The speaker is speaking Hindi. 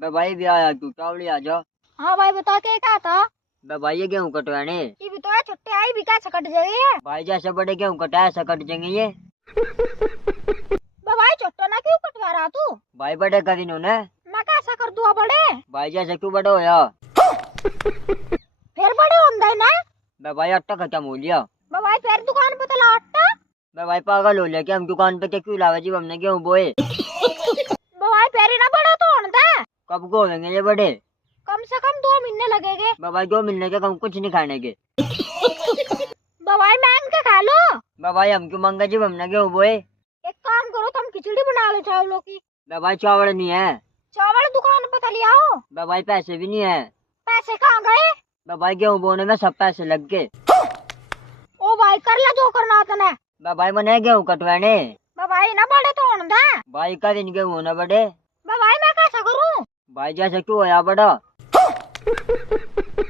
बे भाई भी आया तू चावड़ी आ जा। हाँ भाई बता के क्या था? बे भाई ये गेहूं कटवाने। ये भी तो है, छुट्टी आई भी कैसे कट जाएगी? भाई जैसे बड़े गेहूं कटा ऐसा कट जाएंगे ये। भाई छोटा ना क्यों कटवा रहा तू? भाई बड़े कर इन्होंने। मैं कैसा कर दूँ बड़े? भाई जैसे क्यों बड़े होया। फिर बड़े होंगे ना? बे भाई आटा खत्म हो लिया। भाई फिर दुकान पे तला आटा। बे भाई पागल हो लिया कि हम दुकान पे क्यों लावे जी हमने गेहूं बोए। भाई फिर ही ना बड़ा तो होता है। कब को होंगे ये बड़े। कम से कम 2 महीने लगेंगे। बे भाई 2 महीने के हम कुछ नहीं खाने के। भाई मांग के खा लो। बे भाई हम क्यों मांगे जी हमने गेहूं बोए। एक काम करो, तुम खिचड़ी बना लो चावलों की। बे भाई चावल नहीं है। चावल दुकान पे तले आओ। बे भाई पैसे भी नहीं है। पैसे कहाँ गए? बे भाई गेहूं बोने में सब पैसे लग गए। ओ भाई कर ले जो करना तने। बे भाई मने गेहूं कटवाने। भाई ना बड़े तो होंगे। भाई का दिन गेहूं ना बड़े। भाई मैं कैसा करूँ? भाई जैसे क्यों होया बड़ा।